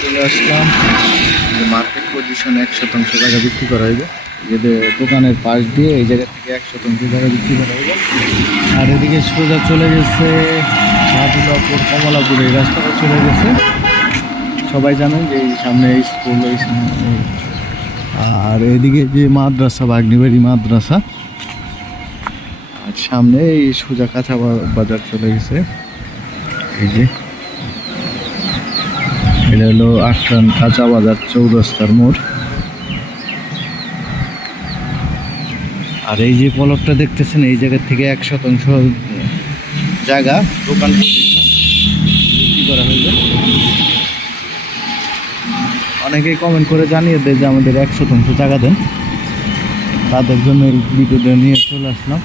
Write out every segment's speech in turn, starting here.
চলে আসলাম market position এক শতাংশ জায়গা বিক্রি করা হইবে। যেতে দোকানের পাশ দিয়ে এই জায়গা থেকে এক শতাংশ জায়গা বিক্রি করা হইবে আর এদিকে সোজা চলে গেছে। সাদুল্লাপুর কমলাপুর এই রাস্তাটা চলে গেছে সবাই জানেন যে সামনে স্কুল আর এদিকে যে মাদ্রাসা বাগনিবাড়ি মাদ্রাসা আর সামনে এই সোজা কাঁচা বাজার চলে গেছে। এই যে এটা হলো আটটান কাঁচা বাজার চৌরাস্তার মোড়। আর এই যে পলকটা দেখতেছেন, এই জায়গা থেকে এক শতাংশ জায়গা, দোকান বিক্রি করা হয়েছে। অনেকেই কমেন্ট করে জানিয়ে দেয় যে আমাদের এক শতাংশ জায়গা দেন। তাদের জন্য এই ভিডিওটা নিয়ে চলে আসলাম।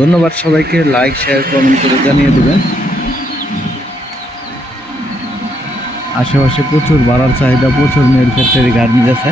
ধন্যবাদ সবাইকে লাইক শেয়ার কমেন্ট করে জানিয়ে দেবেন। আশেপাশে প্রচুর বাড়ার চাহিদা, প্রচুর মেয়ের ফ্যাক্টরি গার্মেন্টস আছে।